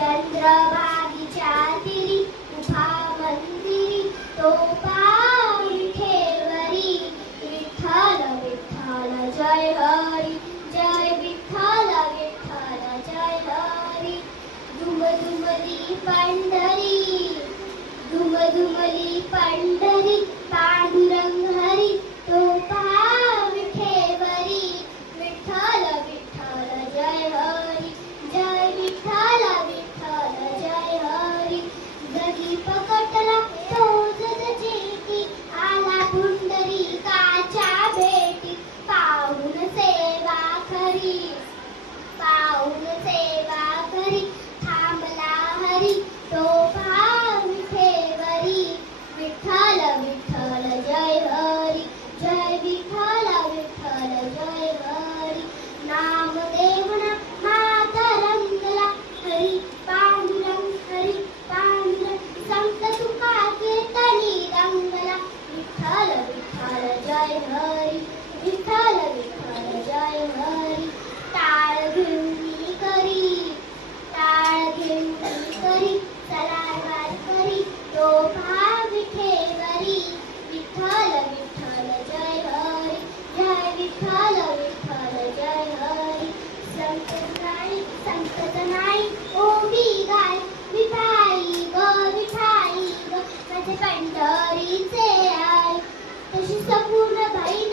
चंद्रभागीच्या तीरी उभा मंदिरी तो पाव विठेवरी विठ्ठल विठ्ठल जय हरी जय विठ्ठल विठ्ठल जय हरी दुमदुमली पंढरी दुमदुमली पंढरी पांडुरंग हरी तो पहा विठेवरी विठ्ठल विठ्ठल जय हरी जय विठ्ठल विठ्ठल जय हरी जगी पकटला तो जग जेठी आला पुंडरी काच्या भेटी पाहून सेवा खरी पाहून सेवा खरी थांबला हरी तो पहा विठेवरी विठ्ठल विठ्ठल जय हरी जय विठ्ठल विठ्ठल जय हरी नामदेवना माता रंगला हरी पांडुरंग संत तुका कीर्तनी रंगला विठ्ठल विठ्ठल जय हरी विठ्ठल विठ्ठल जय हरी टाळ घेऊनी करी सलारवार करी तो पहा विठेवरी विठ्ठल विठ्ठल जय हरी जय विठ्ठल विठ्ठल जय हरी संत नाही ओबी गाय विठाई ग माझे पंढरीचे आहे तशी संपूर्ण भाई